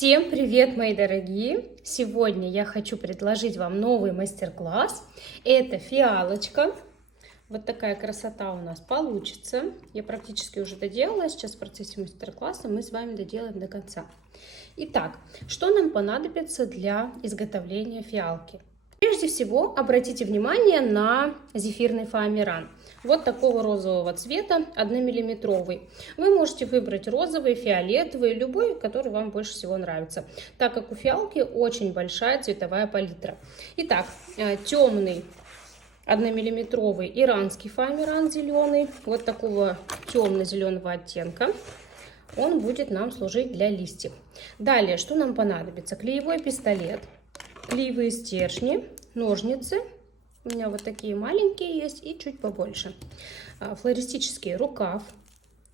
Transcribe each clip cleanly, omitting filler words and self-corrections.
Всем привет, мои дорогие! Сегодня я хочу предложить вам новый мастер-класс. Это фиалочка. Вот такая красота у нас получится. Я практически уже доделала. Сейчас в процессе мастер-класса мы с вами доделаем до конца. Итак, что нам понадобится для изготовления фиалки? Прежде всего, обратите внимание на зефирный фоамиран. Вот такого розового цвета, 1-миллиметровый. Вы можете выбрать розовый, фиолетовый, любой, который вам больше всего нравится, так как у фиалки очень большая цветовая палитра. Итак, темный 1-миллиметровый иранский фоамиран зеленый, вот такого темно-зеленого оттенка. Он будет нам служить для листьев. Далее, что нам понадобится? Клеевой пистолет, клеевые стержни, ножницы. У меня вот такие маленькие есть и чуть побольше. Флористический рукав,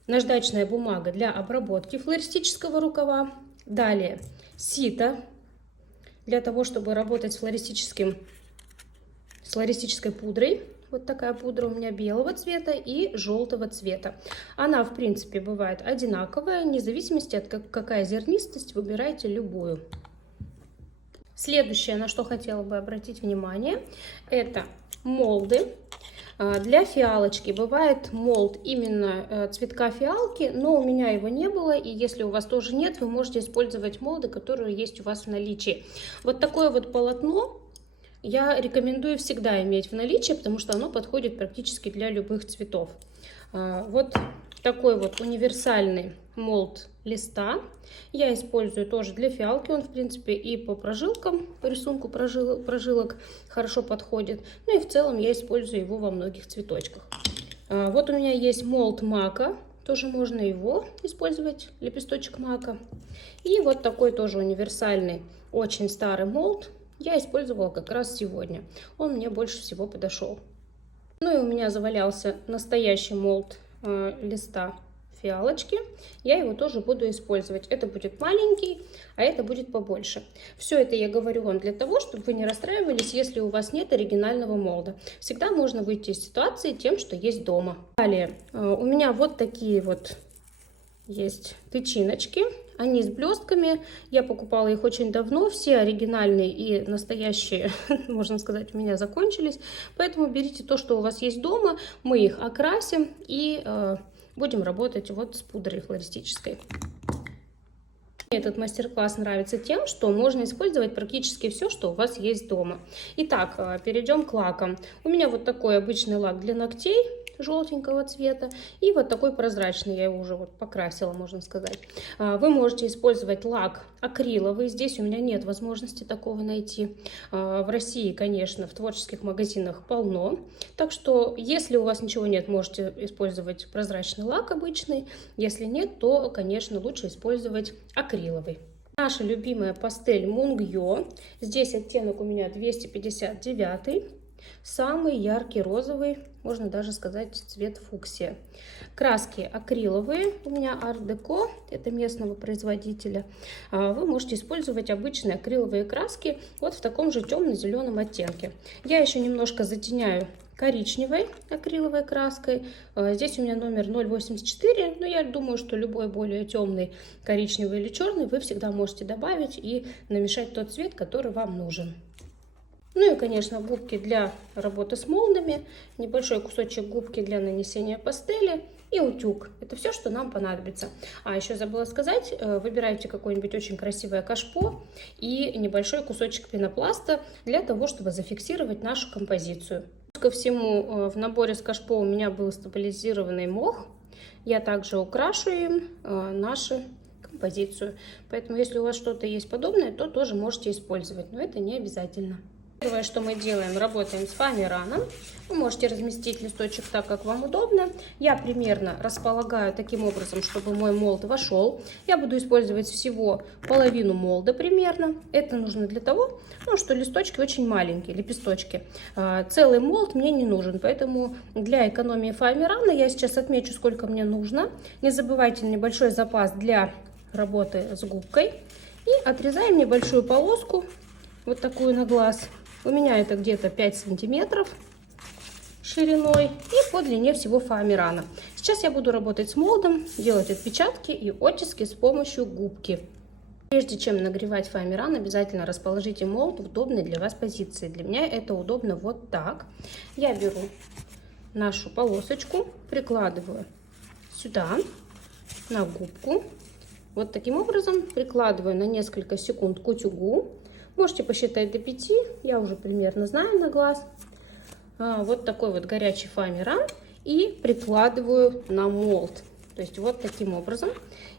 наждачная бумага для обработки флористического рукава. Далее сито для того, чтобы работать с флористической пудрой. Вот такая пудра у меня белого цвета и желтого цвета. Она, в принципе, бывает одинаковая, вне зависимости от какая зернистость, выбирайте любую. Следующее, на что хотела бы обратить внимание, это молды. Для фиалочки бывает молд именно цветка фиалки, но у меня его не было, и если у вас тоже нет, вы можете использовать молды, которые есть у вас в наличии. Вот такое вот полотно я рекомендую всегда иметь в наличии, потому что оно подходит практически для любых цветов. Вот такой вот универсальный молд листа я использую тоже для фиалки. Он, в принципе, и по прожилкам, по рисунку прожилок хорошо подходит. Ну и в целом я использую его во многих цветочках. Вот у меня есть молд мака. Тоже можно его использовать, лепесточек мака. И вот такой тоже универсальный, очень старый молд я использовала как раз сегодня. Он мне больше всего подошел. Ну и у меня завалялся настоящий молд листа фиалочки, я его тоже буду использовать. Это будет маленький, а это будет побольше. Все это я говорю вам для того, чтобы вы не расстраивались, если у вас нет оригинального молда. Всегда можно выйти из ситуации тем, что есть дома. Далее, у меня вот такие вот есть тычиночки. Они с блестками. Я покупала их очень давно. Все оригинальные и настоящие, можно сказать, у меня закончились. Поэтому берите то, что у вас есть дома. Мы их окрасим и будем работать вот с пудрой флористической. Этот мастер-класс нравится тем, что можно использовать практически все, что у вас есть дома. Итак, перейдем к лакам. У меня вот такой обычный лак для ногтей желтенького цвета и вот такой прозрачный, я его уже вот покрасила, можно сказать. Вы можете использовать лак акриловый, здесь у меня нет возможности такого найти. В России, конечно, в творческих магазинах полно, так что если у вас ничего нет, можете использовать прозрачный лак обычный, если нет, то, конечно, лучше использовать акриловый. Наша любимая пастель Мунгё, здесь оттенок у меня 259. Самый яркий розовый, можно даже сказать, цвет фуксия. Краски акриловые, у меня Art Deco, это местного производителя. Вы можете использовать обычные акриловые краски вот в таком же темно-зеленом оттенке. Я еще немножко затеняю коричневой акриловой краской. Здесь у меня номер 084, но я думаю, что любой более темный коричневый или черный вы всегда можете добавить и намешать тот цвет, который вам нужен. Ну и, конечно, губки для работы с молдами, небольшой кусочек губки для нанесения пастели и утюг. Это все, что нам понадобится. А еще забыла сказать, выбирайте какое-нибудь очень красивое кашпо и небольшой кусочек пенопласта для того, чтобы зафиксировать нашу композицию. Ко всему, в наборе с кашпо у меня был стабилизированный мох. Я также украшу им нашу композицию. Поэтому, если у вас что-то есть подобное, то тоже можете использовать, но это не обязательно. Первое, что мы делаем, работаем с фоамираном. Вы можете разместить листочек так, как вам удобно. Я примерно располагаю таким образом, чтобы мой молд вошел. Я буду использовать всего половину молда примерно. Это нужно для того, что листочки очень маленькие, лепесточки. Целый молд мне не нужен, поэтому для экономии фоамирана я сейчас отмечу, сколько мне нужно. Не забывайте небольшой запас для работы с губкой. И отрезаем небольшую полоску, вот такую на глаз. У меня это где-то 5 сантиметров шириной и по длине всего фоамирана. Сейчас я буду работать с молдом, делать отпечатки и оттиски с помощью губки. Прежде чем нагревать фоамиран, обязательно расположите молд в удобной для вас позиции. Для меня это удобно вот так. Я беру нашу полосочку, прикладываю сюда, на губку. Вот таким образом прикладываю на несколько секунд к утюгу. Можете посчитать до 5, я уже примерно знаю на глаз. Вот такой вот горячий фоамиран и прикладываю на молд. То есть вот таким образом.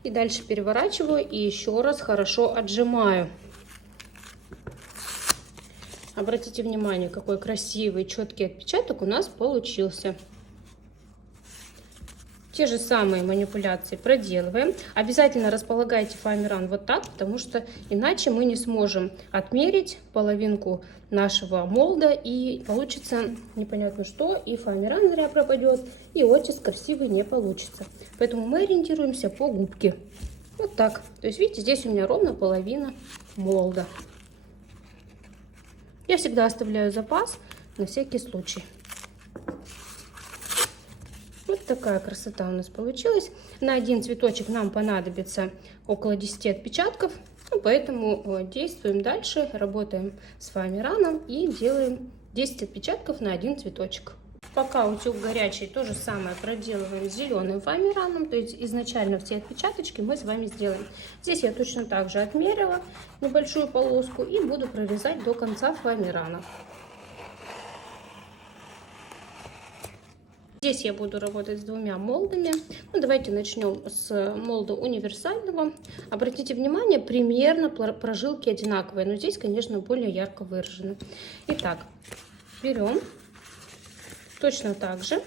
И дальше переворачиваю и еще раз хорошо отжимаю. Обратите внимание, какой красивый, четкий отпечаток у нас получился. Те же самые манипуляции проделываем. Обязательно располагайте фоамиран вот так, потому что иначе мы не сможем отмерить половинку нашего молда, и получится непонятно что, и фоамиран зря пропадет, и оттиск красивый не получится. Поэтому мы ориентируемся по губке. Вот так. То есть, видите, здесь у меня ровно половина молда. Я всегда оставляю запас на всякий случай. Вот такая красота у нас получилась. На один цветочек нам понадобится около 10 отпечатков. Поэтому действуем дальше, работаем с фоамираном и делаем 10 отпечатков на один цветочек. Пока утюг горячий, то же самое проделываем с зеленым фоамираном. То есть изначально все отпечаточки мы с вами сделаем. Здесь я точно так же отмерила небольшую полоску и буду прорезать до конца фоамирана. Здесь я буду работать с двумя молдами. Давайте начнем с молда универсального. Обратите внимание, примерно прожилки одинаковые, но здесь, конечно, более ярко выражены. Итак, берем точно так же.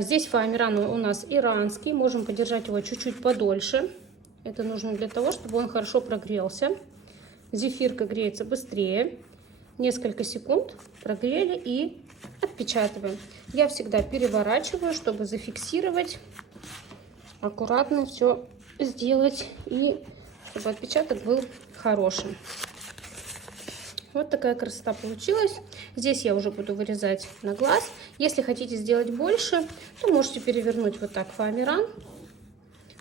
Здесь фоамиран у нас иранский, можем подержать его чуть-чуть подольше. Это нужно для того, чтобы он хорошо прогрелся. Зефирка греется быстрее. Несколько секунд прогрели и отпечатываем. Я всегда переворачиваю, чтобы зафиксировать, аккуратно все сделать и чтобы отпечаток был хорошим. Вот такая красота получилась. Здесь я уже буду вырезать на глаз. Если хотите сделать больше, то можете перевернуть вот так фоамиран.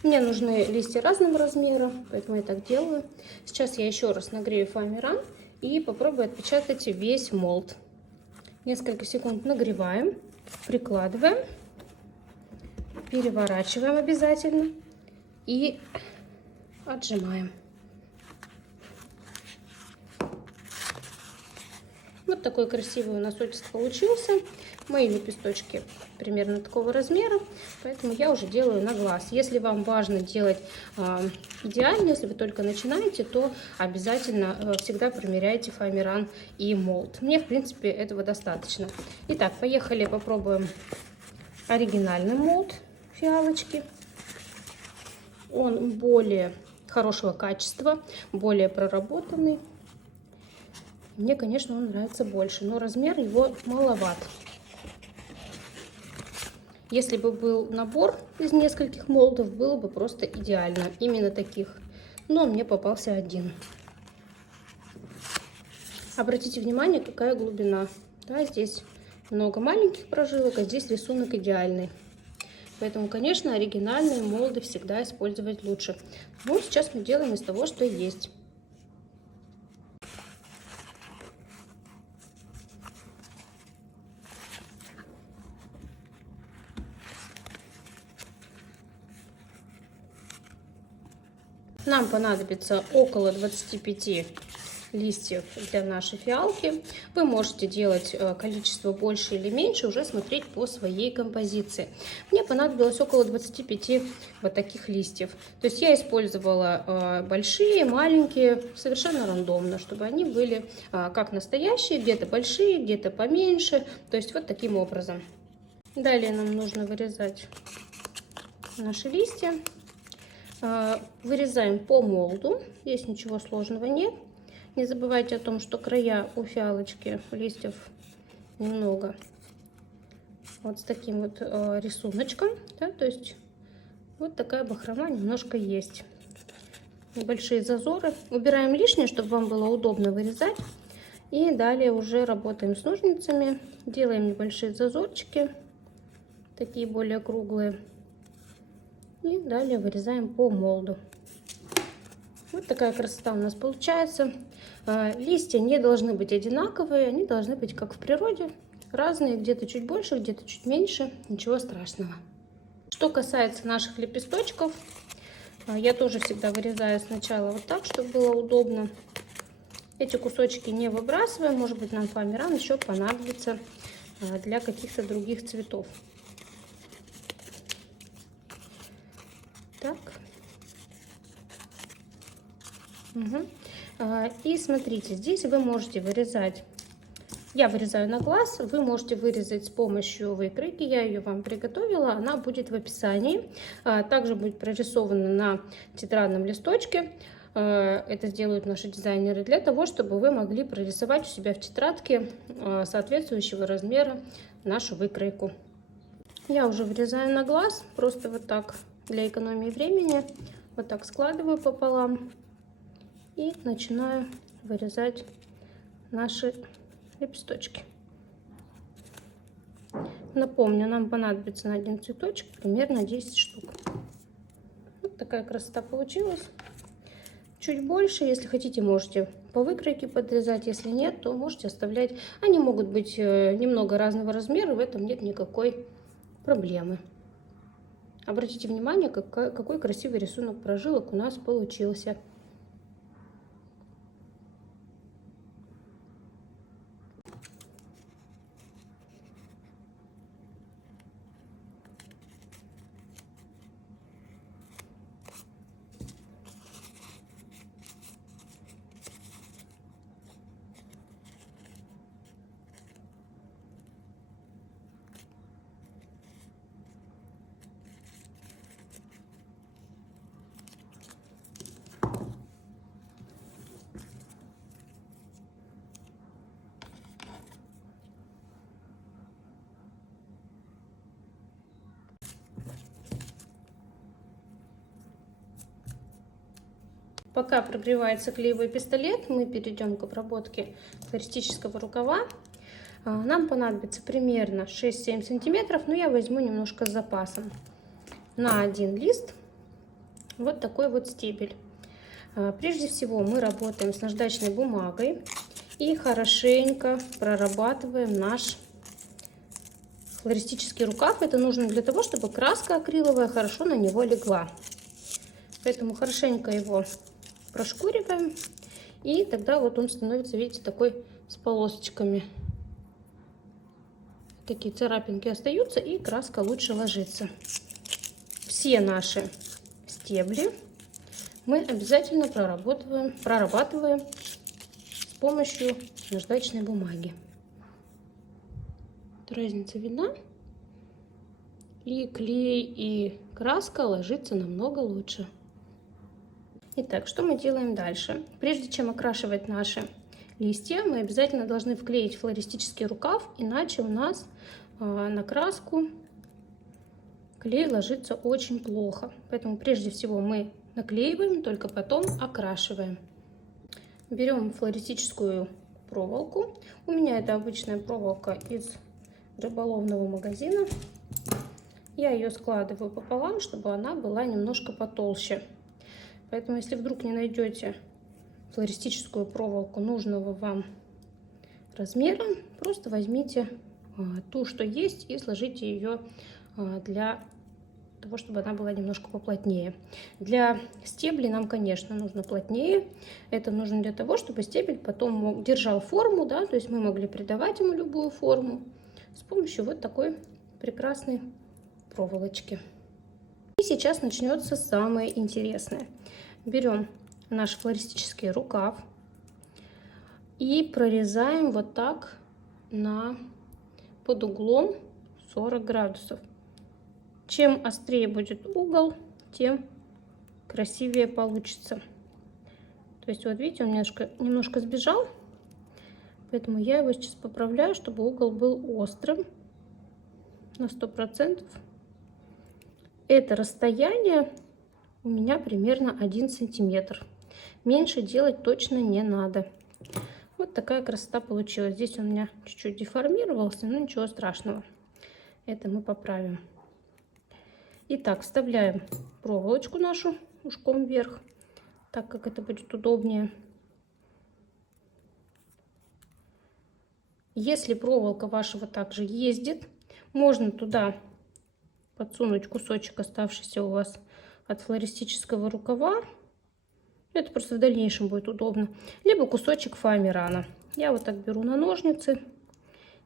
Мне нужны листья разного размера, поэтому я так делаю. Сейчас я еще раз нагрею фоамиран и попробую отпечатать весь молд. Несколько секунд нагреваем, прикладываем, переворачиваем обязательно и отжимаем. Вот такой красивый у нас оттиск получился. Мои лепесточки примерно такого размера, поэтому я уже делаю на глаз. Если вам важно делать идеально, если вы только начинаете, то обязательно всегда примеряйте фоамиран и молд. Мне, в принципе, этого достаточно. Итак, поехали, попробуем оригинальный молд фиалочки. Он более хорошего качества, более проработанный. Мне, конечно, он нравится больше, но размер его маловат. Если бы был набор из нескольких молдов, было бы просто идеально. Именно таких. Но мне попался один. Обратите внимание, какая глубина. Да, здесь много маленьких прожилок, а здесь рисунок идеальный. Поэтому, конечно, оригинальные молды всегда использовать лучше. Но сейчас мы делаем из того, что есть. Нам понадобится около 25 листьев для нашей фиалки. Вы можете делать количество больше или меньше, уже смотреть по своей композиции. Мне понадобилось около 25 вот таких листьев. То есть я использовала большие, маленькие, совершенно рандомно, чтобы они были как настоящие, где-то большие, где-то поменьше. То есть вот таким образом. Далее нам нужно вырезать наши листья. Вырезаем по молду, здесь ничего сложного нет. Не забывайте о том, что края у фиалочки листьев немного вот с таким вот рисуночком, да, то есть вот такая бахрома немножко есть. Небольшие зазоры. Убираем лишнее, чтобы вам было удобно вырезать. И далее уже работаем с ножницами, делаем небольшие зазорчики, такие более круглые. И далее вырезаем по молду. Вот такая красота у нас получается. Листья не должны быть одинаковые, они должны быть как в природе, разные, где-то чуть больше, где-то чуть меньше, ничего страшного. Что касается наших лепесточков, я тоже всегда вырезаю сначала вот так, чтобы было удобно. Эти кусочки не выбрасываем, может быть, нам фоамиран еще понадобится для каких-то других цветов. Так. Угу. И смотрите, здесь вы можете вырезать. Я вырезаю на глаз, вы можете вырезать с помощью выкройки, я ее вам приготовила, она будет в описании. Также будет прорисована на тетрадном листочке. Это сделают наши дизайнеры для того, чтобы вы могли прорисовать у себя в тетрадке соответствующего размера нашу выкройку. Я уже вырезаю на глаз, просто вот так для экономии времени. Вот так складываю пополам и начинаю вырезать наши лепесточки. Напомню, нам понадобится на один цветочек примерно 10 штук. Вот такая красота получилась. Чуть больше, если хотите, можете по выкройке подрезать, если нет, то можете оставлять. Они могут быть немного разного размера, в этом нет никакой проблемы. Обратите внимание, какой красивый рисунок прожилок у нас получился. Пока прогревается клеевой пистолет, мы перейдем к обработке флористического рукава. Нам понадобится примерно 6-7 сантиметров, но я возьму немножко с запасом. На один лист вот такой вот стебель. Прежде всего мы работаем с наждачной бумагой и хорошенько прорабатываем наш флористический рукав. Это нужно для того, чтобы краска акриловая хорошо на него легла. Поэтому хорошенько его прошкуриваем, и тогда вот он становится, видите, такой с полосочками. Такие царапинки остаются, и краска лучше ложится. Все наши стебли мы обязательно прорабатываем с помощью наждачной бумаги. Разница видна? И клей, и краска ложится намного лучше. Итак, что мы делаем дальше? Прежде чем окрашивать наши листья, мы обязательно должны вклеить флористический рукав, иначе у нас на краску клей ложится очень плохо. Поэтому прежде всего мы наклеиваем, только потом окрашиваем. Берем флористическую проволоку. У меня это обычная проволока из рыболовного магазина. Я ее складываю пополам, чтобы она была немножко потолще. Поэтому, если вдруг не найдете флористическую проволоку нужного вам размера, просто возьмите ту, что есть, и сложите ее для того, чтобы она была немножко поплотнее. Для стеблей нам, конечно, нужно плотнее. Это нужно для того, чтобы стебель потом держал форму, да, то есть мы могли придавать ему любую форму с помощью вот такой прекрасной проволочки. И сейчас начнется самое интересное. Берем наш флористический рукав и прорезаем вот так под углом 40 градусов. Чем острее будет угол, тем красивее получится. То есть вот видите, он немножко сбежал, поэтому я его сейчас поправляю, чтобы угол был острым на 100%. Это расстояние у меня примерно 1 сантиметр. Меньше делать точно не надо. Вот такая красота получилась. Здесь у меня чуть-чуть деформировался, но ничего страшного. Это мы поправим. Итак, вставляем проволочку нашу ушком вверх. так как это будет удобнее. Если проволока вашего также ездит, можно туда подсунуть кусочек, оставшийся у вас от флористического рукава. Это просто в дальнейшем будет удобно. Либо кусочек фоамирана. Я вот так беру на ножницы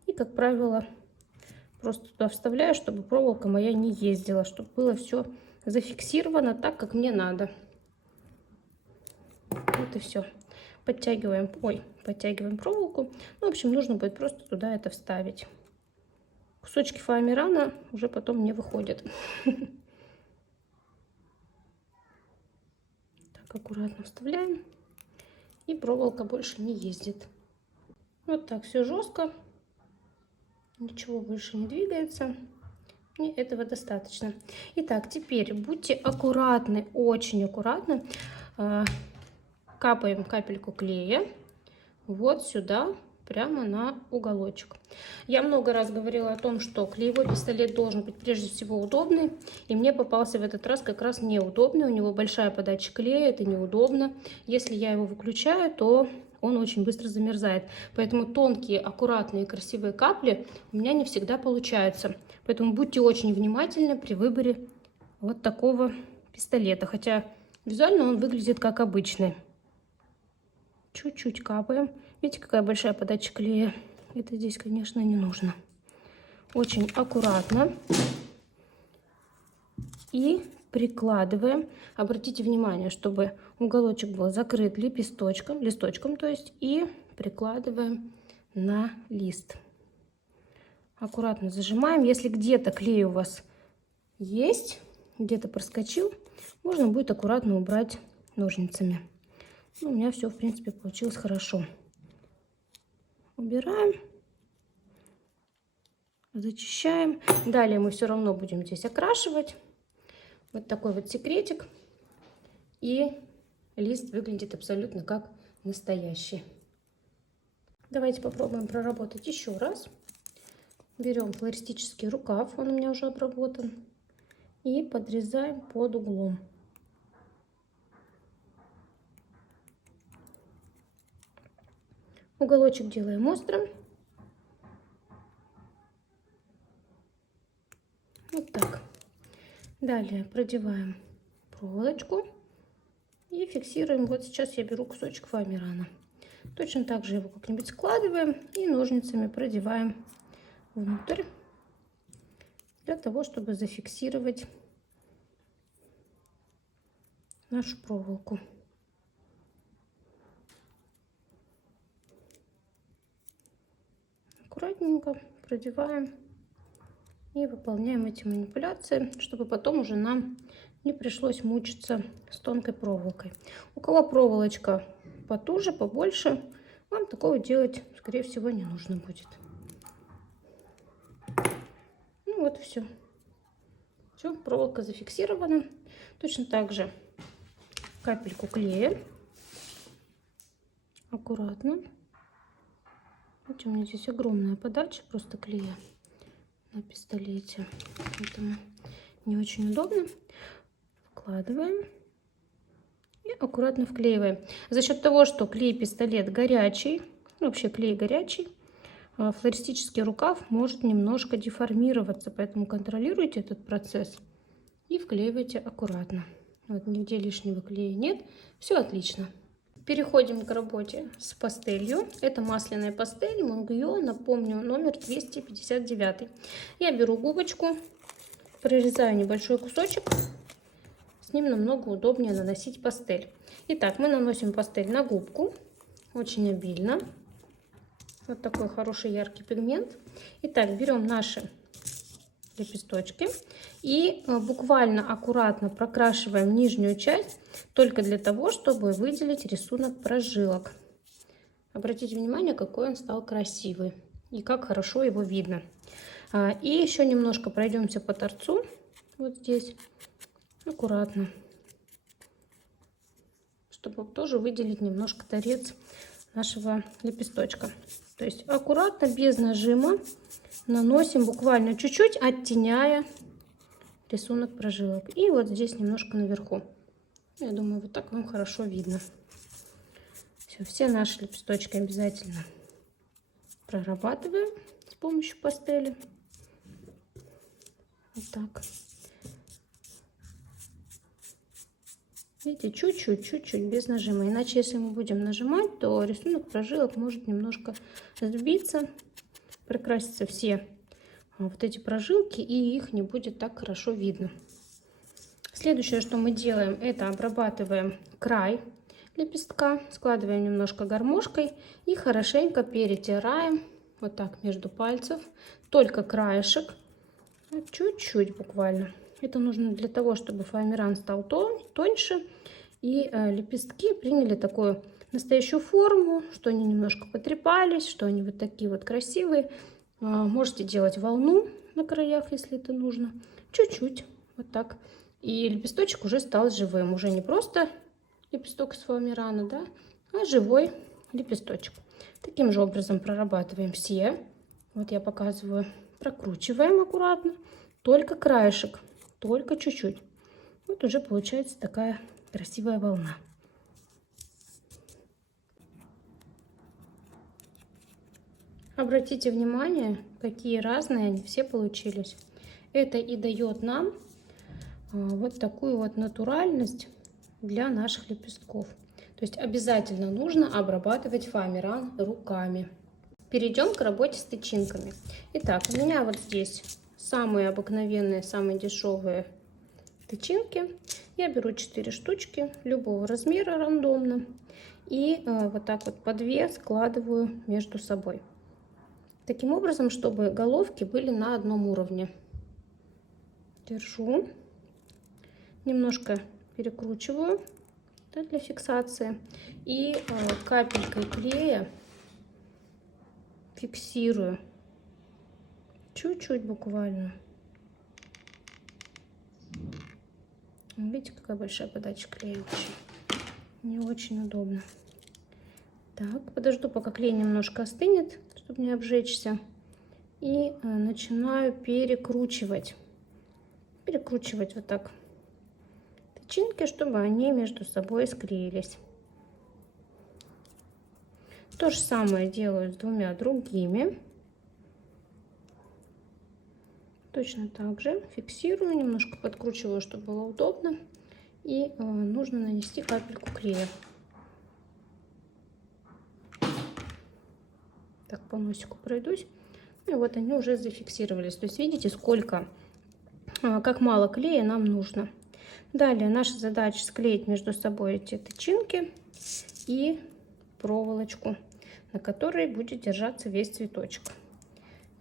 и, как правило, просто туда вставляю, чтобы проволока моя не ездила, чтобы было все зафиксировано так, как мне надо. Вот и все. Подтягиваем проволоку. Ну, в общем, нужно будет просто туда это вставить. Кусочки фоамирана уже потом не выходят. Так, аккуратно вставляем. И проволока больше не ездит. Вот так все жестко. Ничего больше не двигается. И этого достаточно. Итак, теперь будьте аккуратны, очень аккуратны. Капаем капельку клея вот сюда, прямо на уголочек. Я много раз говорила о том, что клеевой пистолет должен быть прежде всего удобный. И мне попался в этот раз как раз неудобный. У него большая подача клея, это неудобно. Если я его выключаю, то он очень быстро замерзает. Поэтому тонкие, аккуратные, красивые капли у меня не всегда получаются. Поэтому будьте очень внимательны при выборе вот такого пистолета. Хотя визуально он выглядит как обычный. Чуть-чуть капаем. Видите, какая большая подача клея? Это здесь, конечно, не нужно. Очень аккуратно. И прикладываем. Обратите внимание, чтобы уголочек был закрыт листочком, то есть, и прикладываем на лист. Аккуратно зажимаем. Если где-то клей у вас есть, где-то проскочил, можно будет аккуратно убрать ножницами. У меня все, в принципе, получилось хорошо. Убираем. Зачищаем. Далее мы все равно будем здесь окрашивать. Вот такой вот секретик. И лист выглядит абсолютно как настоящий. Давайте попробуем проработать еще раз. Берем флористический рукав, он у меня уже обработан. И подрезаем под углом. Уголочек делаем острым. Вот так. Далее продеваем проволочку и фиксируем. Вот сейчас я беру кусочек фоамирана. Точно так же его как-нибудь складываем и ножницами продеваем внутрь, для того, чтобы зафиксировать нашу проволоку. Аккуратненько продеваем и выполняем эти манипуляции, чтобы потом уже нам не пришлось мучиться с тонкой проволокой. У кого проволочка потуже, побольше, вам такого делать, скорее всего, не нужно будет. Ну вот и все. Все, проволока зафиксирована. Точно так же капельку клея. Аккуратно. Видите, у меня здесь огромная подача просто клея на пистолете, поэтому не очень удобно. Вкладываем и аккуратно вклеиваем. За счет того, что клей-пистолет горячий, вообще клей горячий, флористический рукав может немножко деформироваться, поэтому контролируйте этот процесс и вклеивайте аккуратно. Вот, нигде лишнего клея нет, все отлично. Переходим к работе с пастелью. Это масляная пастель Мангио, напомню, номер 259. Я беру губочку, прорезаю небольшой кусочек. С ним намного удобнее наносить пастель. Итак, мы наносим пастель на губку, очень обильно. Вот такой хороший яркий пигмент. Итак, берем наши лепесточки и буквально аккуратно прокрашиваем нижнюю часть, только для того, чтобы выделить рисунок прожилок. Обратите внимание, какой он стал красивый и как хорошо его видно. И еще немножко пройдемся по торцу, вот здесь, аккуратно, чтобы тоже выделить немножко торец нашего лепесточка. То есть аккуратно, без нажима, наносим буквально чуть-чуть, оттеняя рисунок прожилок. И вот здесь немножко наверху. Я думаю, вот так вам хорошо видно. Все наши лепесточки обязательно прорабатываем с помощью пастели. Вот так. Видите, чуть-чуть, без нажима. Иначе, если мы будем нажимать, то рисунок прожилок может немножко сбиться, прокрасятся все вот эти прожилки, и их не будет так хорошо видно. Следующее, что мы делаем, это обрабатываем край лепестка, складываем немножко гармошкой и хорошенько перетираем вот так между пальцев, только краешек, чуть-чуть буквально. Это нужно для того, чтобы фоамиран стал тоньше и лепестки приняли такую настоящую форму, что они немножко потрепались, что они вот такие вот красивые. Можете делать волну на краях, если это нужно, чуть-чуть, вот так. И лепесточек уже стал живым, уже не просто лепесток из фоамирана, да, а живой лепесточек. Таким же образом прорабатываем все. Вот я показываю, прокручиваем аккуратно, только краешек, только чуть-чуть. Вот уже получается такая красивая волна. Обратите внимание, какие разные они все получились. Это и дает нам вот такую вот натуральность для наших лепестков. То есть обязательно нужно обрабатывать фоамиран руками. Перейдем к работе с тычинками. Итак, у меня вот здесь самые обыкновенные, самые дешевые тычинки. Я беру 4 штучки любого размера рандомно и вот так вот по 2 складываю между собой. Таким образом, чтобы головки были на одном уровне. Держу, немножко перекручиваю, да, для фиксации и капелькой клея фиксирую. Чуть-чуть буквально. Видите, какая большая подача клея. Не очень удобно. Так, подожду, пока клей немножко остынет, чтобы не обжечься. И начинаю перекручивать. Перекручивать вот так тычинки, чтобы они между собой склеились. То же самое делаю с двумя другими. Точно так же фиксирую, немножко подкручиваю, чтобы было удобно. И нужно нанести капельку клея. Так, по носику пройдусь. И вот они уже зафиксировались. То есть видите, сколько, как мало клея нам нужно. Далее наша задача склеить между собой эти тычинки и проволочку, на которой будет держаться весь цветочек.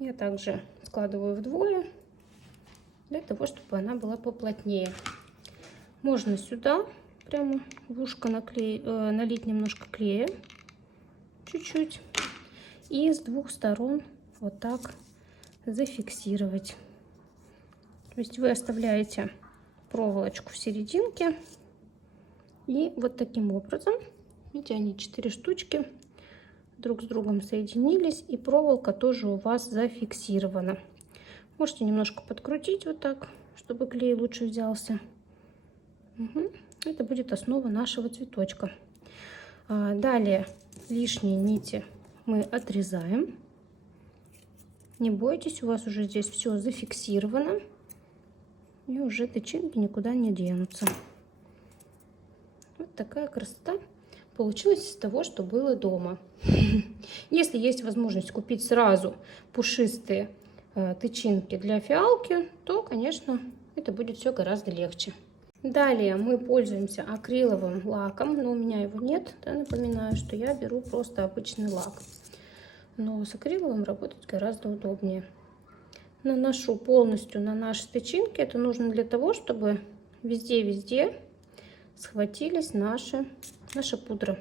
Я также складываю вдвое, для того, чтобы она была поплотнее. Можно сюда прямо в ушко налить немножко клея, чуть-чуть, и с двух сторон вот так зафиксировать. То есть вы оставляете проволочку в серединке и вот таким образом, видите, они 4 штучки друг с другом соединились, и проволока тоже у вас зафиксирована. Можете немножко подкрутить вот так, чтобы клей лучше взялся. Угу. Это будет основа нашего цветочка. Далее лишние нити мы отрезаем. Не бойтесь, у вас уже здесь все зафиксировано. И уже тычинки никуда не денутся. Вот такая красота получилась из того, что было дома. Если есть возможность купить сразу пушистые тычинки для фиалки, то, конечно, это будет все гораздо легче. Далее мы пользуемся акриловым лаком, но у меня его нет. Да, напоминаю, что я беру просто обычный лак. Но с акриловым работать гораздо удобнее. Наношу полностью на наши тычинки. Это нужно для того, чтобы везде-везде схватились наша пудра.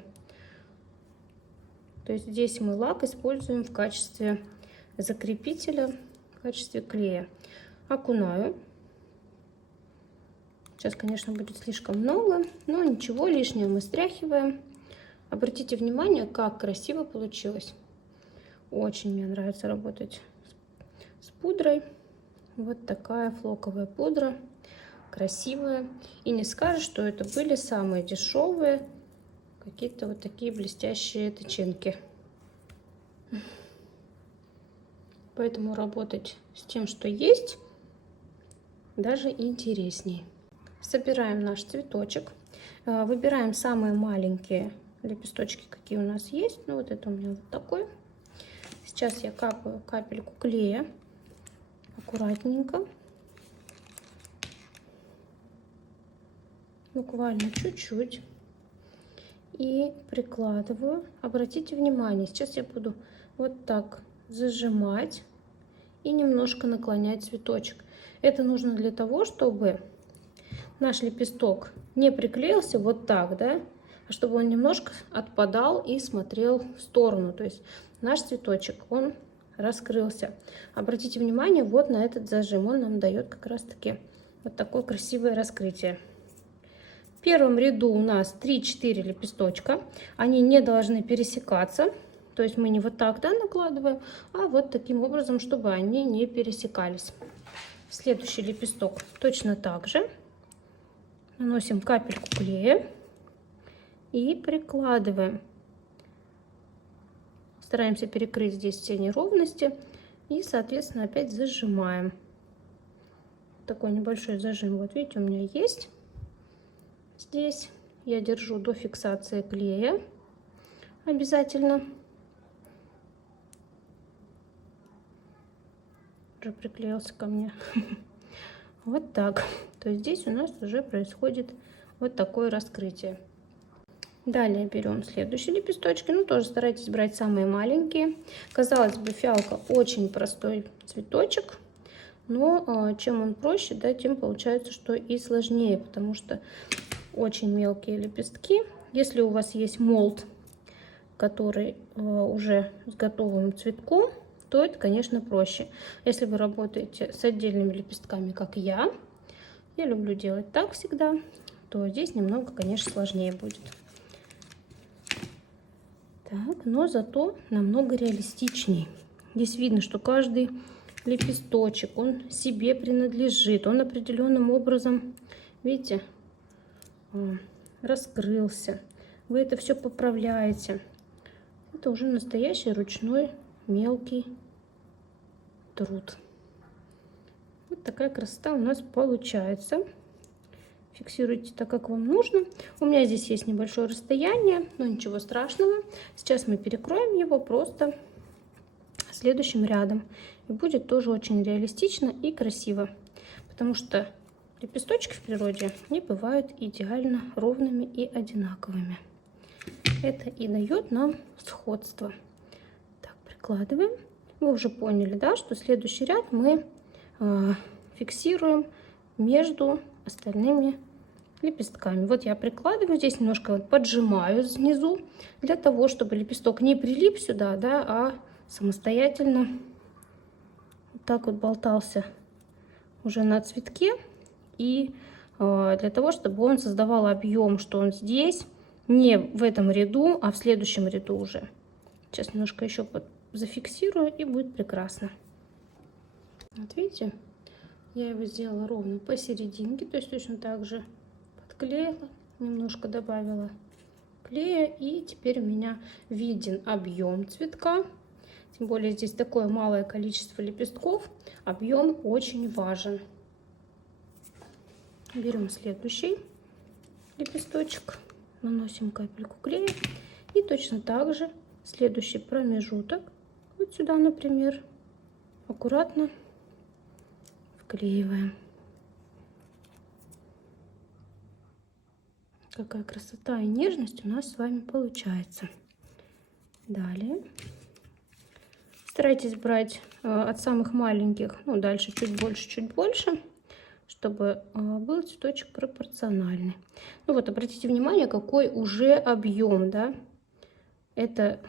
То есть здесь мы лак используем в качестве закрепителя, в качестве клея. Окунаю. Сейчас, конечно, будет слишком много, но ничего, лишнее мы стряхиваем. Обратите внимание, как красиво получилось. Очень мне нравится работать с пудрой. Вот такая флоковая пудра. красивая. И не скажешь, что это были самые дешевые какие-то вот такие блестящие тычинки. Поэтому работать с тем, что есть, даже интересней. Собираем наш цветочек. Выбираем самые маленькие лепесточки, какие у нас есть. Ну, вот это у меня вот такой. Сейчас я капаю капельку клея аккуратненько. Буквально чуть-чуть. И прикладываю. Обратите внимание, сейчас я буду вот так зажимать и немножко наклонять цветочек. Это нужно для того, чтобы наш лепесток не приклеился вот так, да, а чтобы он немножко отпадал и смотрел в сторону. То есть наш цветочек, он раскрылся. Обратите внимание вот на этот зажим. Он нам дает как раз-таки вот такое красивое раскрытие. В первом ряду у нас 3-4 лепесточка. Они не должны пересекаться. То есть мы не вот так, да, накладываем, а вот таким образом, чтобы они не пересекались. Следующий лепесток точно так же. Наносим капельку клея и прикладываем. Стараемся перекрыть здесь все неровности и, соответственно, опять зажимаем. Такой небольшой зажим, вот видите, у меня есть. Здесь я держу до фиксации клея обязательно. Уже приклеился ко мне. Вот так. То есть здесь у нас уже происходит вот такое раскрытие. Далее берем следующие лепесточки. Ну, тоже старайтесь брать самые маленькие. Казалось бы, фиалка очень простой цветочек. Но чем он проще, да, тем получается, что и сложнее. Потому что очень мелкие лепестки. Если у вас есть молд, который уже с готовым цветком, то это, конечно, проще. Если вы работаете с отдельными лепестками, как я люблю делать так всегда, то здесь немного, конечно, сложнее будет. Так, но зато намного реалистичней. Здесь видно, что каждый лепесточек, он себе принадлежит, он определенным образом, видите, раскрылся. Вы это все поправляете. Это уже настоящий ручной мелкий труд. Вот такая красота у нас получается. Фиксируйте так, как вам нужно. У меня здесь есть небольшое расстояние, но ничего страшного. Сейчас мы перекроем его просто следующим рядом. И будет тоже очень реалистично и красиво. Потому что лепесточки в природе не бывают идеально ровными и одинаковыми. Это и дает нам сходство. Так, прикладываем. Вы уже поняли, да, что следующий ряд мы фиксируем между остальными лепестками. Вот я прикладываю, здесь немножко поджимаю снизу, для того, чтобы лепесток не прилип сюда, да, а самостоятельно вот так вот болтался уже на цветке. И для того, чтобы он создавал объем, что он здесь, не в этом ряду, а в следующем ряду уже. Сейчас немножко еще зафиксирую, и будет прекрасно. Вот видите, я его сделала ровно посерединке, то есть точно так же подклеила, немножко добавила клея, и теперь у меня виден объем цветка. Тем более здесь такое малое количество лепестков, объем очень важен. Берем следующий лепесточек, наносим капельку клея и точно так же следующий промежуток, вот сюда, например, аккуратно вклеиваем. Какая красота и нежность у нас с вами получается. Далее старайтесь брать от самых маленьких, ну, дальше чуть больше, чтобы был цветочек пропорциональный. Ну вот, обратите внимание, какой уже объем, да. Этот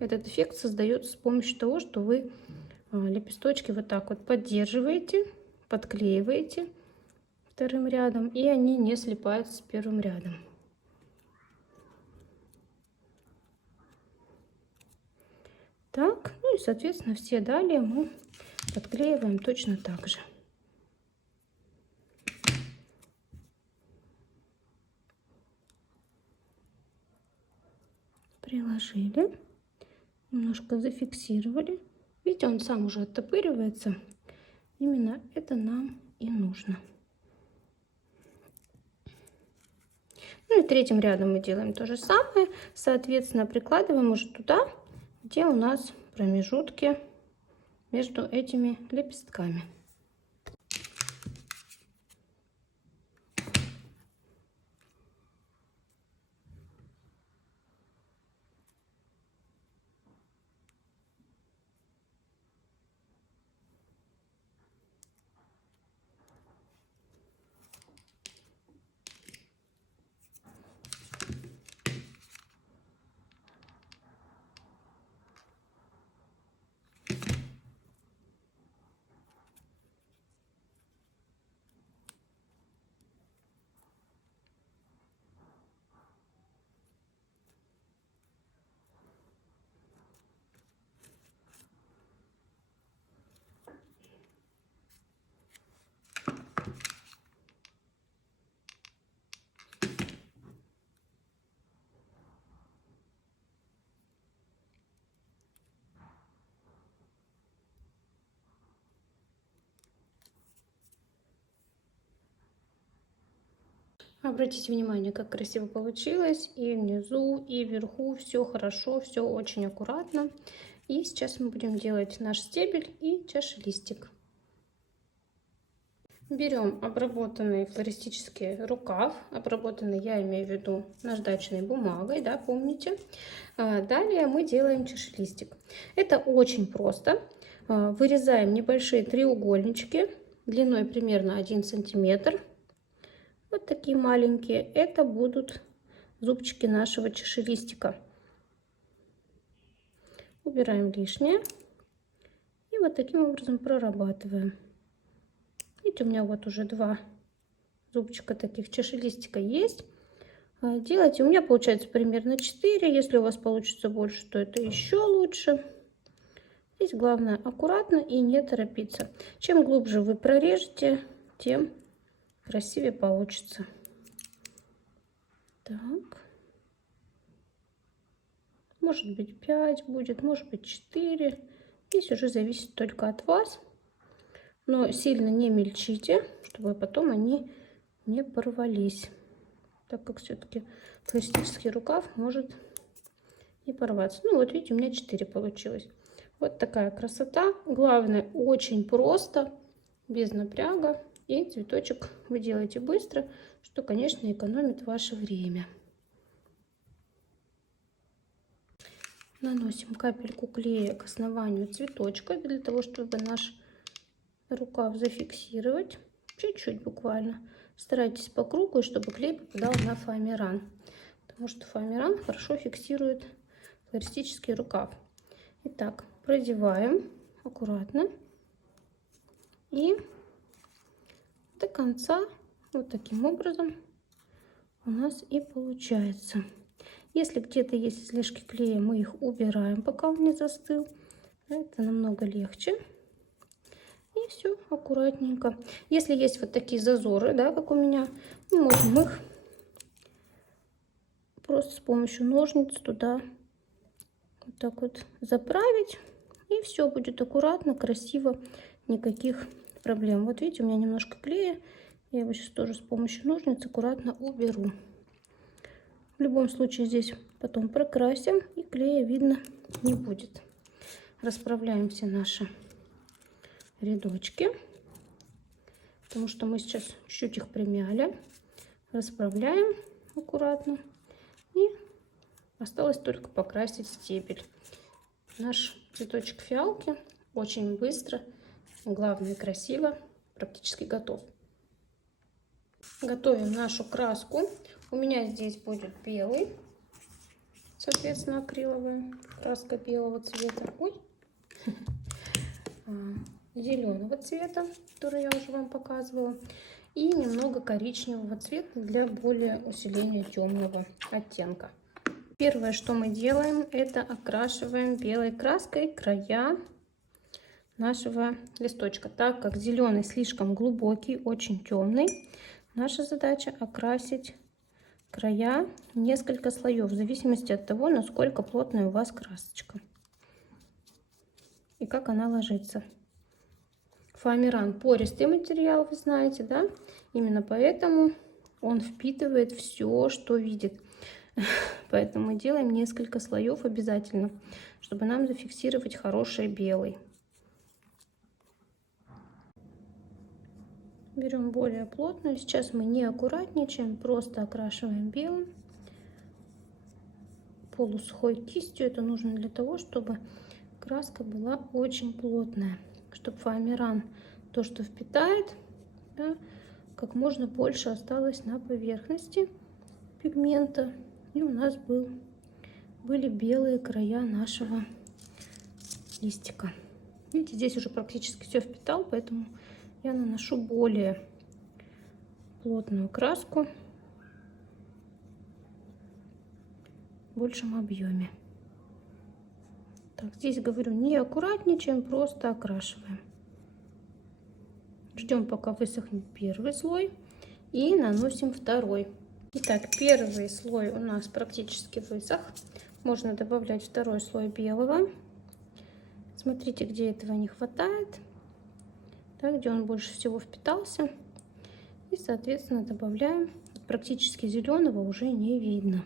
эффект создается с помощью того, что вы лепесточки вот так вот поддерживаете, подклеиваете вторым рядом, и они не слипаются с первым рядом. Так, ну и, соответственно, все далее мы подклеиваем точно так же. положили, немножко зафиксировали. Видите, он сам уже оттопыривается. Именно это нам и нужно. Ну и третьим рядом мы делаем то же самое. Соответственно, прикладываем уже туда, где у нас промежутки между этими лепестками. Обратите внимание, как красиво получилось. И внизу, и вверху все хорошо, все очень аккуратно. И сейчас мы будем делать наш стебель и чашелистик. Берем обработанный флористический рукав. Обработанный я имею в виду наждачной бумагой, да, помните. Далее мы делаем чашелистик. Это очень просто. Вырезаем небольшие треугольнички длиной примерно 1 сантиметр. Вот такие маленькие. Это будут зубчики нашего чашелистика. Убираем лишнее. И вот таким образом прорабатываем. Видите, у меня вот уже 2 зубчика таких чашелистика есть. Делайте. У меня получается примерно 4. Если у вас получится больше, то это еще лучше. Здесь главное аккуратно и не торопиться. Чем глубже вы прорежете, тем красивее получится. Так. Может быть 5 будет, может быть 4. Здесь уже зависит только от вас. Но сильно не мельчите, чтобы потом они не порвались. Так как все-таки флористический рукав может и порваться. Ну вот видите, у меня 4 получилось. Вот такая красота. Главное, очень просто, без напряга. И цветочек вы делаете быстро, что, конечно, экономит ваше время. Наносим капельку клея к основанию цветочка, для того, чтобы наш рукав зафиксировать. Чуть-чуть буквально. Старайтесь по кругу, чтобы клей попадал на фоамиран. Потому что фоамиран хорошо фиксирует флористический рукав. Итак, продеваем аккуратно. И до конца вот таким образом у нас и получается. Если где-то есть излишки клея, мы их убираем, пока он не застыл. Это намного легче. И все аккуратненько. Если есть вот такие зазоры, да, как у меня, мы можем их просто с помощью ножниц туда вот так вот заправить. И все будет аккуратно, красиво, никаких проблем. Вот видите, у меня немножко клея. Я его сейчас тоже с помощью ножниц аккуратно уберу. В любом случае здесь потом прокрасим, и клея видно не будет. Расправляем все наши рядочки, потому что мы сейчас чуть-чуть их примяли. Расправляем аккуратно. И осталось только покрасить стебель. Наш цветочек фиалки очень быстро, главное красиво, практически готов. Готовим нашу краску. У меня здесь будет белый, соответственно, акриловая краска белого цвета. Ой. Зеленого цвета, который я уже вам показывала, и немного коричневого цвета для более усиления темного оттенка. Первое, что мы делаем, это окрашиваем белой краской края нашего листочка. Так как зеленый слишком глубокий, очень темный, наша задача окрасить края, несколько слоев, в зависимости от того, насколько плотная у вас красочка и как она ложится. Фоамиран пористый материал, вы знаете, да? Именно поэтому он впитывает все, что видит. Поэтому делаем несколько слоев обязательно, чтобы нам зафиксировать хороший белый. Берем более плотную. Сейчас мы не аккуратничаем, просто окрашиваем белым. Полусухой кистью. Это нужно для того, чтобы краска была очень плотная, чтобы фоамиран, то, что впитает, да, как можно больше осталось на поверхности пигмента. И у нас были белые края нашего листика. Видите, здесь уже практически все впитал, поэтому я наношу более плотную краску в большем объеме. Так, здесь, говорю, не аккуратничаем, просто окрашиваем. Ждем, пока высохнет первый слой, и наносим второй. Итак, первый слой у нас практически высох. Можно добавлять второй слой белого. Смотрите, где этого не хватает, да, где он больше всего впитался. И, соответственно, добавляем. Практически зеленого уже не видно.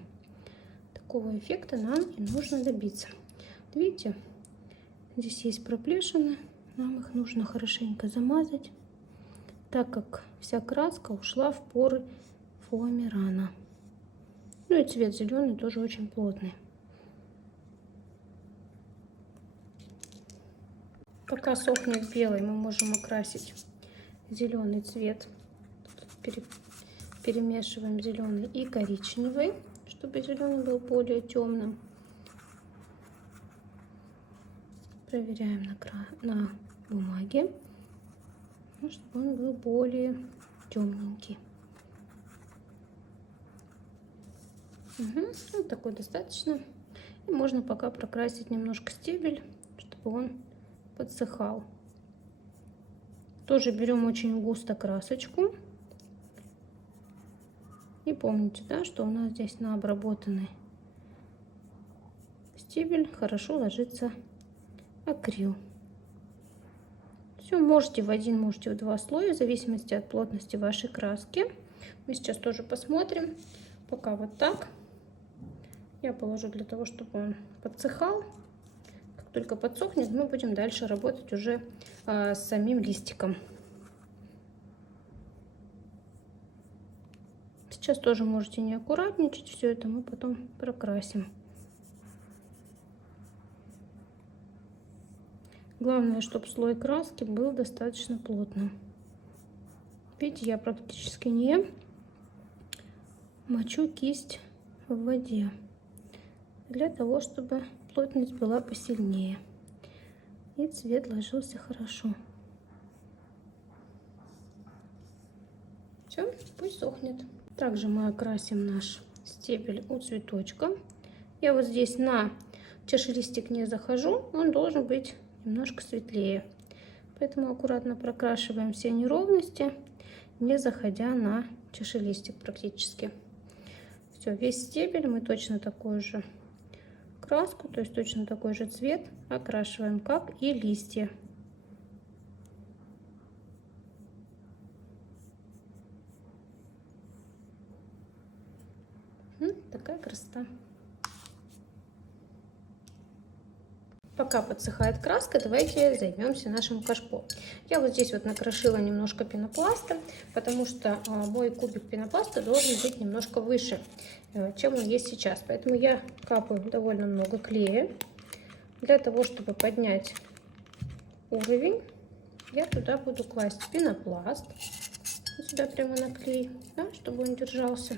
Такого эффекта нам и нужно добиться. Видите, здесь есть проплешины. Нам их нужно хорошенько замазать, так как вся краска ушла в поры фоамирана. Ну и цвет зеленый тоже очень плотный. Пока сохнет белый, мы можем окрасить зеленый цвет. Перемешиваем зеленый и коричневый, чтобы зеленый был более темным. Проверяем на бумаге, чтобы он был более темненький. Вот такой достаточно. И можно пока прокрасить немножко стебель, чтобы он подсыхал. Тоже берем очень густо красочку. И помните, да, что у нас здесь на обработанный стебель хорошо ложится акрил. Все, можете в один, можете в два слоя, в зависимости от плотности вашей краски. Мы сейчас тоже посмотрим. Пока вот так. Я положу для того, чтобы он подсыхал. Как только подсохнет, мы будем дальше работать уже с самим листиком. Сейчас тоже можете не аккуратничать. Все это мы потом прокрасим. Главное, чтобы слой краски был достаточно плотным. Видите, я практически не мочу кисть в воде, для того, чтобы плотность была посильнее и цвет ложился хорошо. Все, пусть сохнет. Также мы окрасим наш стебель у цветочка. Я вот здесь на чашелистик не захожу, он должен быть немножко светлее, поэтому аккуратно прокрашиваем все неровности, не заходя на чашелистик практически. Все, весь стебель мы точно такую же краску, то есть точно такой же цвет окрашиваем, как и листья. Такая красота. Пока подсыхает краска, давайте займемся нашим кашпо. Я вот здесь вот накрошила немножко пенопласта, потому что мой кубик пенопласта должен быть немножко выше, чем он есть сейчас. Поэтому я капаю довольно много клея. Для того, чтобы поднять уровень, я туда буду класть пенопласт. Сюда прямо на клей, да, чтобы он держался.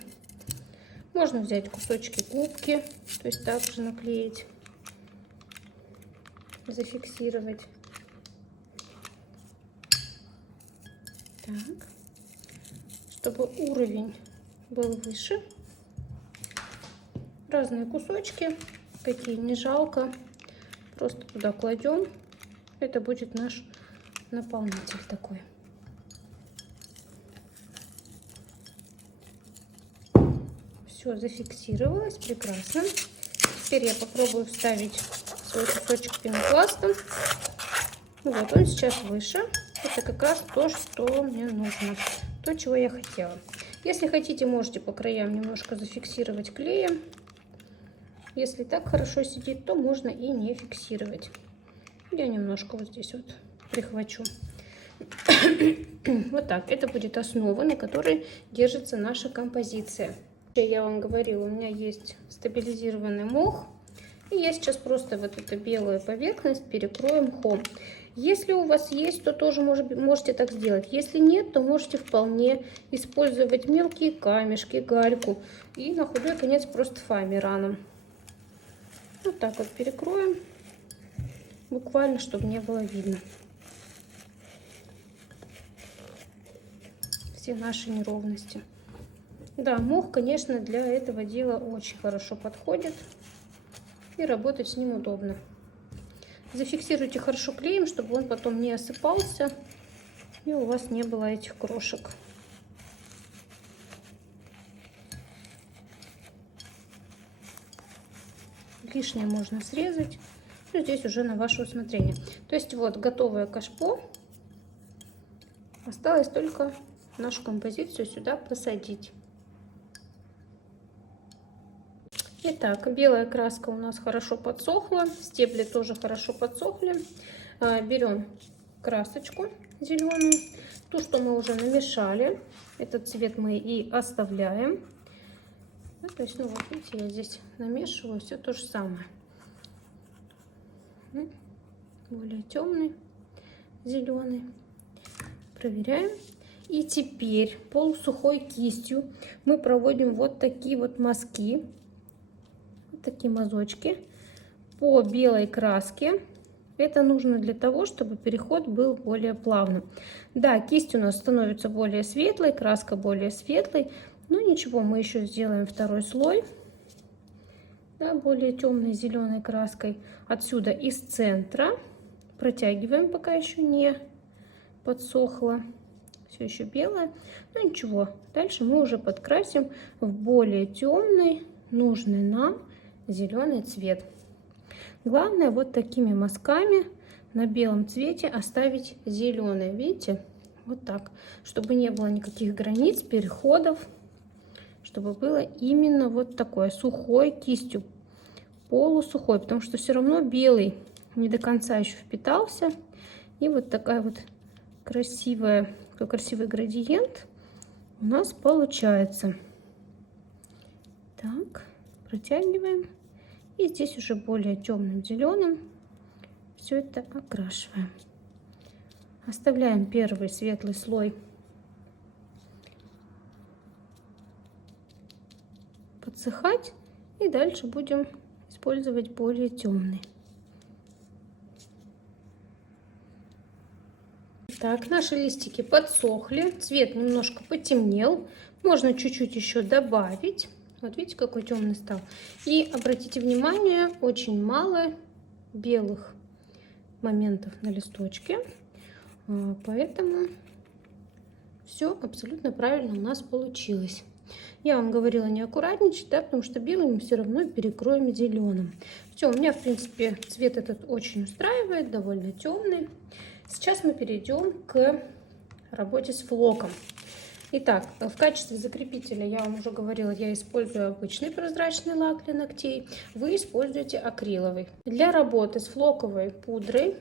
Можно взять кусочки губки, то есть также наклеить, зафиксировать. Так, чтобы уровень был выше. Разные кусочки, какие не жалко, просто туда кладем. Это будет наш наполнитель такой. Все зафиксировалось, прекрасно. Теперь я попробую вставить свой кусочек пенопласта. Вот он сейчас выше. Это как раз то, что мне нужно, то, чего я хотела. Если хотите, можете по краям немножко зафиксировать клеем. Если так хорошо сидит, то можно и не фиксировать. Я немножко вот здесь вот прихвачу. Вот так. Это будет основа, на которой держится наша композиция. Я вам говорила, у меня есть стабилизированный мох. И я сейчас просто вот эту белую поверхность перекрою мхом. Если у вас есть, то тоже можете так сделать. Если нет, то можете вполне использовать мелкие камешки, гальку. И на худой конец просто фоамираном. Вот так вот перекроем. Буквально, чтобы не было видно все наши неровности. Да, мох, конечно, для этого дела очень хорошо подходит. И работать с ним удобно. Зафиксируйте хорошо клеем, чтобы он потом не осыпался и у вас не было этих крошек. Лишнее можно срезать. Ну, здесь уже на ваше усмотрение. То есть вот готовое кашпо. Осталось только нашу композицию сюда посадить. Итак, белая краска у нас хорошо подсохла, стебли тоже хорошо подсохли. Берем красочку зеленую, ту, что мы уже намешали. Этот цвет мы и оставляем. Ну, то есть, ну вот видите, я здесь намешиваю все то же самое. Более темный, зеленый. Проверяем. И теперь полусухой кистью мы проводим вот такие вот мазки. Такие мазочки по белой краске. Это нужно для того, чтобы переход был более плавным. Да, кисть у нас становится более светлой, краска более светлой, но ничего, мы еще сделаем второй слой, да, более темной зеленой краской. Отсюда из центра протягиваем, пока еще не подсохло, все еще белое, но ничего. Дальше мы уже подкрасим в более темный, нужный нам зеленый цвет. Главное вот такими мазками на белом цвете оставить зеленый. Видите? Вот так. Чтобы не было никаких границ, переходов. Чтобы было именно вот такое. Сухой кистью. Полусухой. Потому что все равно белый не до конца еще впитался. И вот такая вот красивый градиент у нас получается. Так. Протягиваем. И здесь уже более темным зеленым все это окрашиваем. Оставляем первый светлый слой подсыхать. И дальше будем использовать более темный. Так, наши листики подсохли. Цвет немножко потемнел. Можно чуть-чуть еще добавить. Вот видите, какой темный стал. И обратите внимание, очень мало белых моментов на листочке. Поэтому все абсолютно правильно у нас получилось. Я вам говорила не аккуратничать, да, потому что белым мы все равно перекроем зеленым. Все, у меня, в принципе, цвет этот очень устраивает, довольно темный. Сейчас мы перейдем к работе с флоком. Итак, в качестве закрепителя, я вам уже говорила, я использую обычный прозрачный лак для ногтей. Вы используете акриловый. Для работы с флоковой пудрой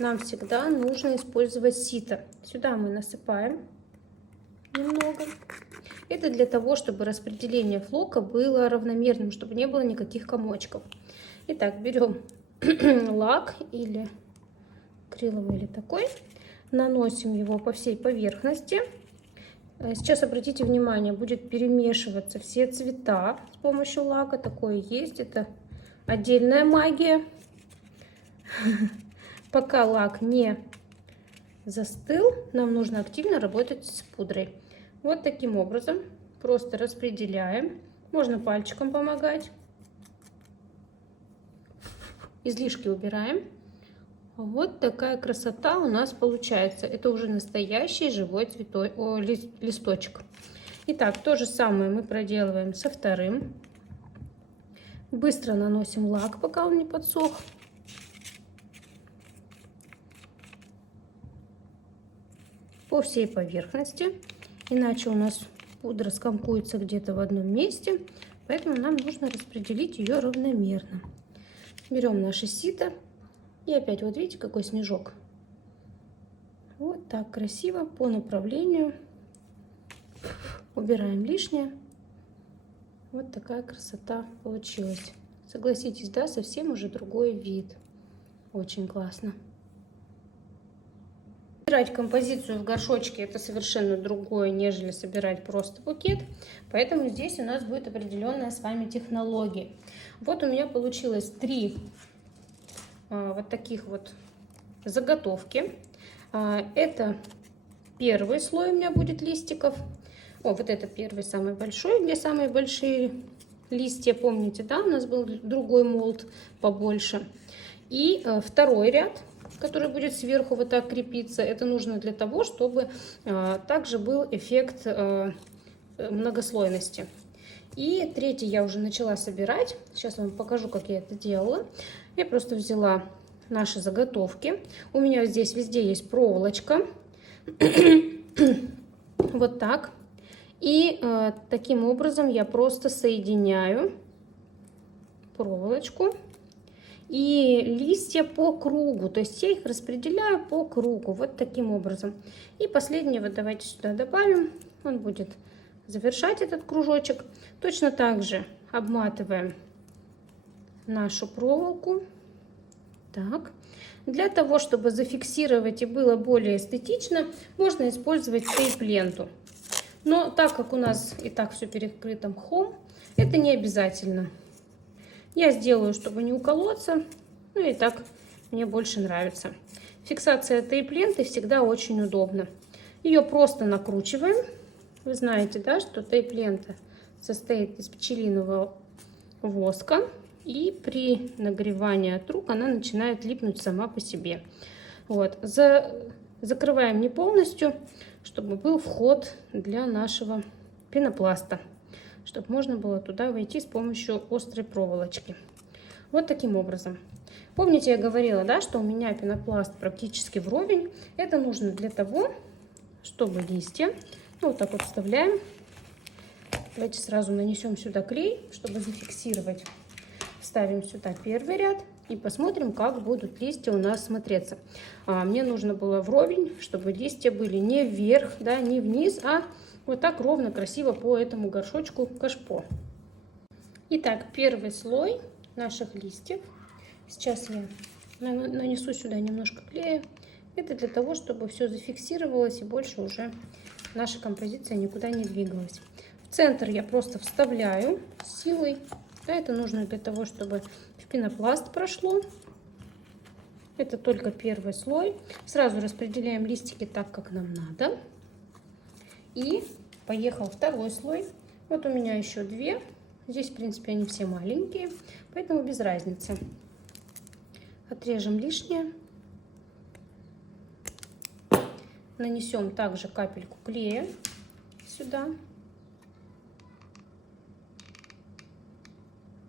нам всегда нужно использовать сито. Сюда мы насыпаем немного. Это для того, чтобы распределение флока было равномерным, чтобы не было никаких комочков. Итак, берем лак или акриловый, или такой. Наносим его по всей поверхности. Сейчас обратите внимание, будет перемешиваться все цвета с помощью лака. Такое есть, это отдельная магия. Пока лак не застыл, нам нужно активно работать с пудрой. Вот таким образом просто распределяем. Можно пальчиком помогать. Излишки убираем. Вот такая красота у нас получается. Это уже настоящий живой листочек. Итак, то же самое мы проделываем со вторым. Быстро наносим лак, пока он не подсох. По всей поверхности, иначе у нас пудра скомкуется где-то в одном месте, поэтому нам нужно распределить ее равномерно. Берем наше сито и опять, вот видите, какой снежок. Вот так красиво по направлению. Убираем лишнее. Вот такая красота получилась. Согласитесь, да, совсем уже другой вид. Очень классно. Собирать композицию в горшочке — это совершенно другое, нежели собирать просто букет. Поэтому здесь у нас будет определенная с вами технология. Вот у меня получилось 3 вот таких вот заготовки. Это первый слой у меня будет листиков. О, вот это первый, самый большой, где самые большие листья. Помните, да, у нас был другой молд побольше. И второй ряд, который будет сверху вот так крепиться, это нужно для того, чтобы также был эффект многослойности. И третий я уже начала собирать. Сейчас вам покажу, как я это делала. Я просто взяла наши заготовки. У меня здесь везде есть проволочка. Вот так. И таким образом я просто соединяю проволочку и листья по кругу, то есть я их распределяю по кругу, вот таким образом. И последний вот давайте сюда добавим, он будет завершать этот кружочек. Точно так же обматываем нашу проволоку. Так. Для того, чтобы зафиксировать и было более эстетично, можно использовать тейп-ленту. Но так как у нас и так все перекрыто мхом, это не обязательно. Я сделаю, чтобы не уколоться. Ну и так мне больше нравится. Фиксация тейп-ленты всегда очень удобна. Ее просто накручиваем. Вы знаете, да, что тейп-лента состоит из пчелиного воска. И при нагревании от рук она начинает липнуть сама по себе. Вот. Закрываем не полностью, чтобы был вход для нашего пенопласта, чтобы можно было туда войти с помощью острой проволочки. Вот таким образом. Помните, я говорила, да, что у меня пенопласт практически вровень. Это нужно для того, чтобы листья, ну, вот так вот вставляем. Давайте сразу нанесем сюда клей, чтобы зафиксировать. Ставим сюда первый ряд и посмотрим, как будут листья у нас смотреться. Мне нужно было вровень, чтобы листья были не вверх, да, не вниз, а вот так ровно, красиво по этому горшочку кашпо. Итак, первый слой наших листьев. Сейчас я нанесу сюда немножко клея. Это для того, чтобы все зафиксировалось и больше уже наша композиция никуда не двигалась. В центр я просто вставляю силой. Да, это нужно для того, чтобы в пенопласт прошло. Это только первый слой. Сразу распределяем листики так, как нам надо. И поехал второй слой. Вот у меня еще 2. Здесь, в принципе, они все маленькие, поэтому без разницы. Отрежем лишнее. Нанесем также капельку клея сюда.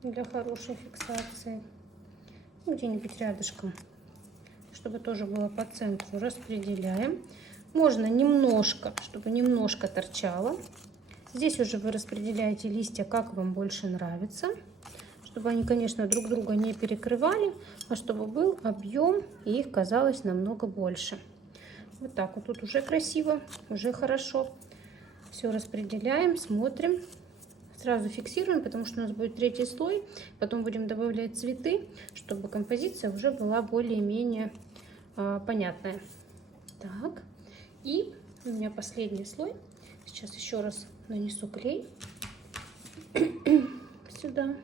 Для хорошей фиксации. Где-нибудь рядышком, чтобы тоже было по центру. Распределяем. Можно немножко, чтобы немножко торчало. Здесь уже вы распределяете листья, как вам больше нравится. Чтобы они, конечно, друг друга не перекрывали, а чтобы был объем и их казалось намного больше. Вот так вот тут уже красиво, уже хорошо. Все распределяем, смотрим. Сразу фиксируем, потому что у нас будет третий слой. Потом будем добавлять цветы, чтобы композиция уже была более-менее понятная. Так, и у меня последний слой. Сейчас еще раз нанесу клей сюда.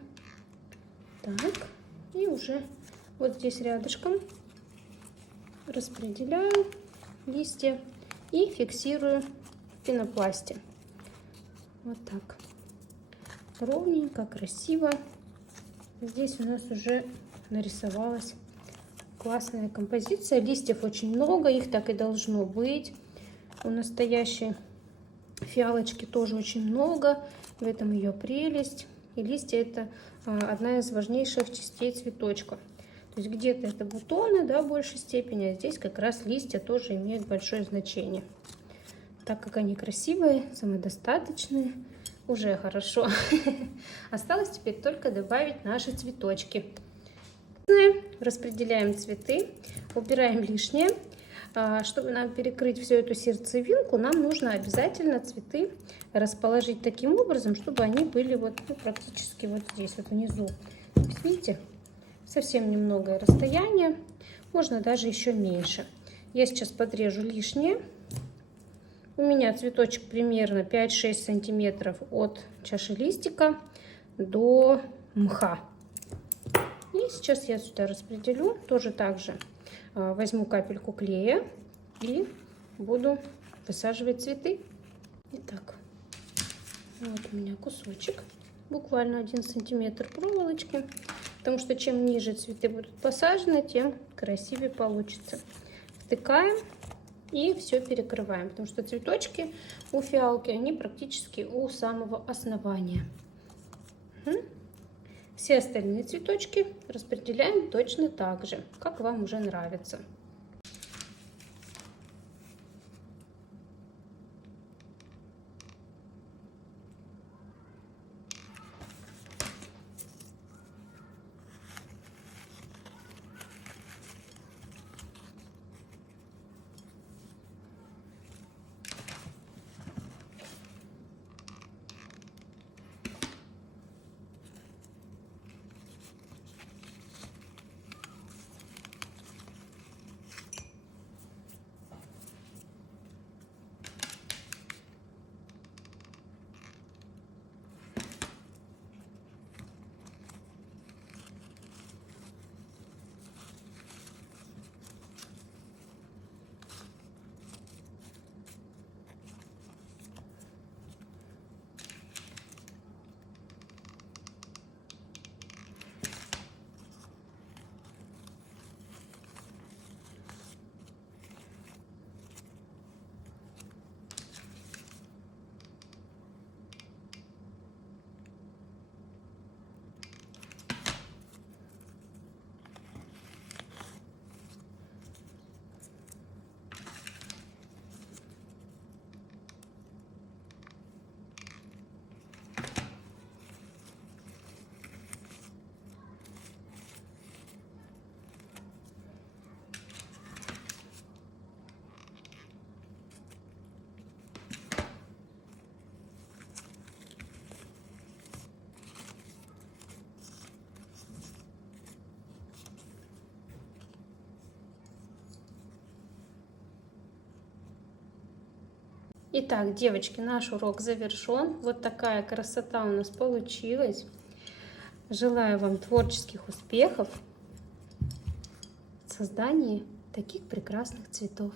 Так, и уже вот здесь рядышком распределяю листья и фиксирую в пенопласте. Вот так. Ровненько, красиво. Здесь у нас уже нарисовалась классная композиция. Листьев очень много, их так и должно быть у настоящей Фиалочки тоже очень много, в этом ее прелесть. И листья это одна из важнейших частей цветочка. То есть где-то это бутоны, да, в большей степени, а здесь как раз листья тоже имеют большое значение. Так как они красивые, самодостаточные, уже хорошо. Осталось теперь только добавить наши цветочки. Распределяем цветы, убираем лишнее. Чтобы нам перекрыть всю эту сердцевинку, нам нужно обязательно цветы расположить таким образом, чтобы они были вот, ну, практически вот здесь, вот внизу. То есть, видите, совсем немного расстояние, можно даже еще меньше. Я сейчас подрежу лишнее. У меня цветочек примерно 5-6 сантиметров от чаши листика до мха. И сейчас я сюда распределю, тоже так же возьму капельку клея и буду высаживать цветы. Итак, вот у меня кусочек, буквально 1 сантиметр проволочки, потому что чем ниже цветы будут посажены, тем красивее получится. Втыкаем и все перекрываем, потому что цветочки у фиалки, они практически у самого основания. Все остальные цветочки распределяем точно так же, как вам уже нравится. Итак, девочки, наш урок завершен. Вот такая красота у нас получилась. Желаю вам творческих успехов в создании таких прекрасных цветов.